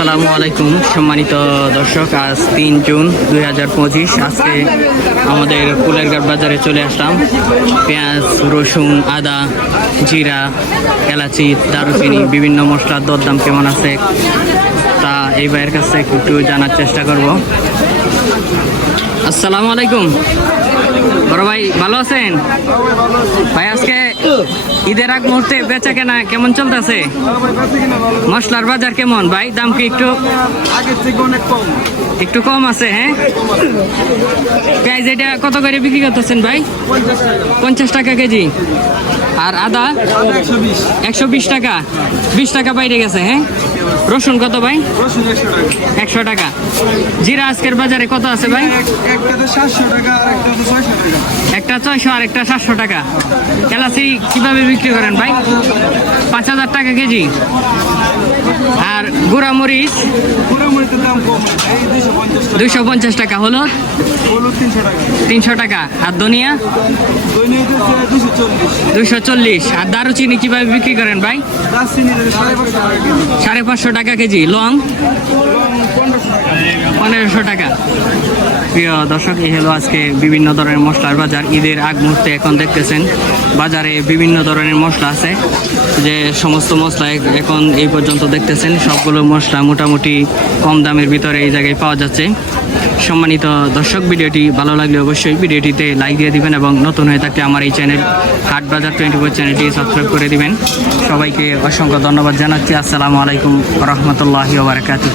আসসালামু আলাইকুম, সম্মানিত দর্শক, আজ তিন জুন দুই হাজার পঁচিশ, আজকে আমাদের কুলেরঘাট বাজারে চলে আসলাম। পেঁয়াজ, রসুন, আদা, জিরা, এলাচি, দারুচিনি, বিভিন্ন মশলার দরদাম কেমন আছে তা এই ভাইয়ের কাছে একটু জানার চেষ্টা করব। আসসালামু আলাইকুম। বড় ভাই, ভালো আছেন? ভাই, আজকে ঈদের আগ মুহূর্তে বেচা কেনা কেমন চলতেছে? মশলার বাজার কেমন? ভাই, দাম কি একটু একটু কম আছে হ্যাঁ? পেঁয়াজ এটা কত করে বিক্রি করতেছেন ভাই? পঞ্চাশ টাকা কেজি। আর আদা? একশো বিশ টাকা। বিশ টাকা বাইরে গেছে হ্যাঁ? রসুন কত ভাই? একশো টাকা। জিরা আজকের বাজারে কত আছে ভাই? সাতশো টাকা একটা ছয়শো আর একটা সাতশো টাকা। এলাচি কীভাবে বিক্রি করেন ভাই? পাঁচ হাজার টাকা কেজি। আর গুঁড়া মরিচ পুরো মুড়িতে দাম কম এই দুশো পঞ্চাশ টাকা দুইশো পঞ্চাশ টাকা। হলুদ? তিনশো টাকা। আর ধনিয়া? দুইশো চল্লিশ। আর দারুচিনি কীভাবে বিক্রি করেন ভাই? সাড়ে পাঁচশো টাকা কেজি। লং? পনেরোশো টাকা। প্রিয় দর্শক, এই হলো আজকে বিভিন্ন ধরনের মশলার বাজার। ঈদের আগ মুহূর্তে এখন দেখতেছেন, বাজারে বিভিন্ন ধরনের মশলা আছে। যে সমস্ত মশলা এখন এই পর্যন্ত দেখতেছেন, সবগুলো মশলা মোটামুটি কম দামের ভিতরে এই জায়গায় পাওয়া যাচ্ছে। সম্মানিত দর্শক, ভিডিওটি ভালো লাগলে অবশ্যই ভিডিওটিতে লাইক দিয়ে দিবেন এবং নতুন হয়ে থাকলে আমার এই চ্যানেল হাট বাজার টোয়েন্টি ফোর চ্যানেলটি সাবস্ক্রাইব করে দিবেন। সবাইকে অসংখ্য ধন্যবাদ জানাচ্ছি। আসসালামু আলাইকুম রহমতুল্লাহি ওবরাকাতু